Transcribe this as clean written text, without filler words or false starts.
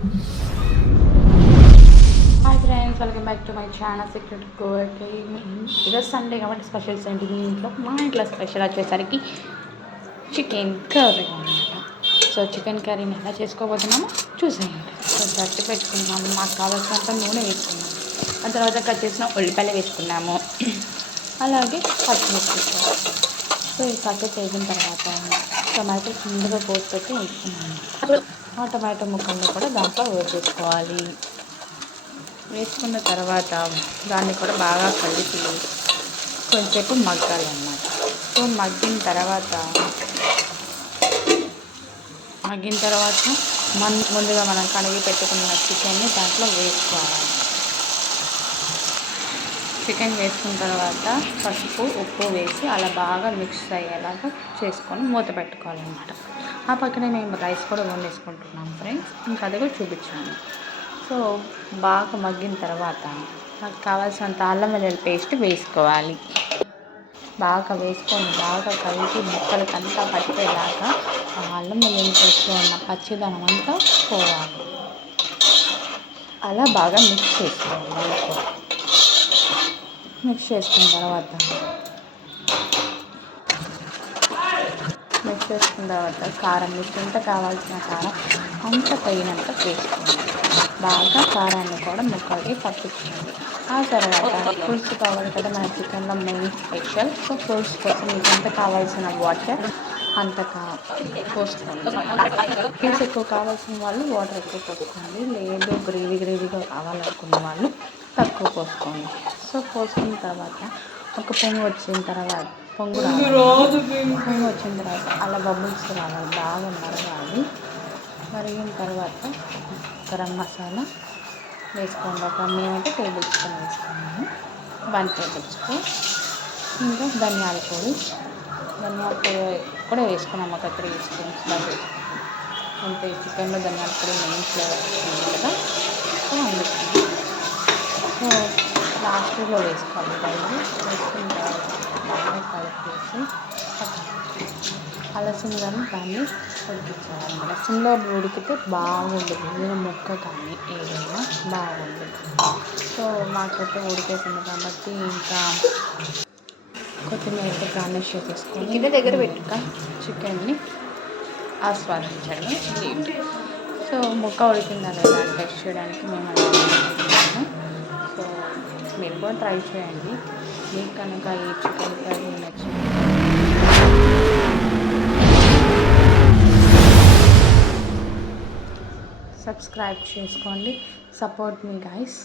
Hi friends, welcome back to my channel secret కోకి. ఈరోజు Sunday కాబట్టి స్పెషల్స్ ఏంటి మీ ఇంట్లో? మా ఇంట్లో స్పెషల్ వచ్చేసరికి చికెన్ కర్రీ అనమాట. సో చికెన్ కర్రీని ఎలా చేసుకోబోతున్నామో చూసేయండి. సో తట్టి పెట్టుకున్నాము, మాకు కావాల్సినంత నూనె వేసుకున్నాము, ఆ తర్వాత కట్ చేసిన ఉల్లిపాయలు వేసుకున్నాము, అలాగే పచ్చిమిర్చి వేసుకోవాలి. సో ఈ పచ్చడి వేసిన తర్వాత టమాటో ముందుగా కోసి పెట్టి వేసుకున్నాము. ఆ టమాటో ముక్కల్ని కూడా దాంట్లో వేసేసుకోవాలి. వేసుకున్న తర్వాత దాన్ని కూడా బాగా కలిపి కొంచెంసేపు మగ్గాలన్నమాట. సో మగ్గిన తర్వాత ముందుగా మనం కడిగి పెట్టుకున్న చికెన్ని దాంట్లో వేసుకోవాలి. చికెన్ వేసుకున్న తర్వాత పసుపు ఉప్పు వేసి అలా బాగా మిక్స్ అయ్యేలాగా చేసుకొని మూత పెట్టుకోవాలన్నమాట. ఆ పక్కనే మేము రైస్ కూడా వండేసుకుంటున్నాం ఫ్రెండ్స్, ఇంకా అది కూడా చూపించాను. సో బాగా మగ్గిన తర్వాత నాకు కావాల్సినంత అల్లం వెల్లుల్లి పేస్ట్ వేసుకోవాలి. బాగా వేసుకొని బాగా కలిపి ముక్కలకంతా పట్టేలాగా ఆ అల్లం వెల్లుల్లి పేస్ట్లో ఉన్న పచ్చిదనం అంతా పోవాలి. అలా బాగా మిక్స్ చేసుకోవాలి. మిక్స్ చేసుకున్న తర్వాత కారం మీకు ఎంత కావాల్సిన కారం అంత తగినంత వేసుకోండి. బాగా కారాన్ని కూడా ముక్కలకి పట్టించుకోండి. ఆ తర్వాత పులుసు కావాలి కదా మన చికెన్లో మెయిన్ స్పెషల్. సో పులుసు కోసం మీకు ఎంత కావాల్సిన వాటర్ అంత పోసుకోండి. పులుసు ఎక్కువ కావాల్సిన వాళ్ళు వాటర్ ఎక్కువ పోసుకోండి, లేదు గ్రేవీగా కావాలనుకున్న వాళ్ళు తక్కువ పోసుకోండి. సో పోసుకున్న తర్వాత ఒక పొంగు వచ్చిన తర్వాత అలా బబుల్స్ రావాలి, బాగా మరగాలి. మరిగిన తర్వాత గరం మసాలా వేసుకోండి. ఒక మేమైతే టేబుల్ స్పూన్ వేసుకున్నాము, 1 టేబుల్ స్పూన్. ఇంకా ధనియాల పొడి కూడా వేసుకున్నాము, ఒక 3 స్పూన్స్ దాకా. అంటే చికెన్లో ధనియాల పొడి మెయిన్ ఫ్లేవర్ వస్తుంది కదా, సో అందుకని. సో లాస్ట్లో వేసుకోవాలి. వేసుకున్న తర్వాత బాగా కలిపేసి అలసిందని దాన్ని ఉడికించాలన్నమాట. సిమ్లో ఉడికితే బాగుండదు, ఏదైనా ముక్క కానీ ఏదైనా బాగుండదు. సో మాకైతే ఉడికేసింది కాబట్టి ఇంకా కొత్తిమీర గార్నిష్ చేసేసుకొని దగ్గర పెట్టుక చికెన్ని ఆస్వాదించడమే ఏంటి. సో ముక్క ఉడికిందా లేదా టెస్ట్ చేయడానికి మేము అలా అనుకుంటున్నాము. సో మీరు కూడా ట్రై చేయండి. మీకు కనుక ఈ చికెన్ కర్రీ నచ్చింది సబ్స్క్రైబ్ చేసుకోండి. Support me guys.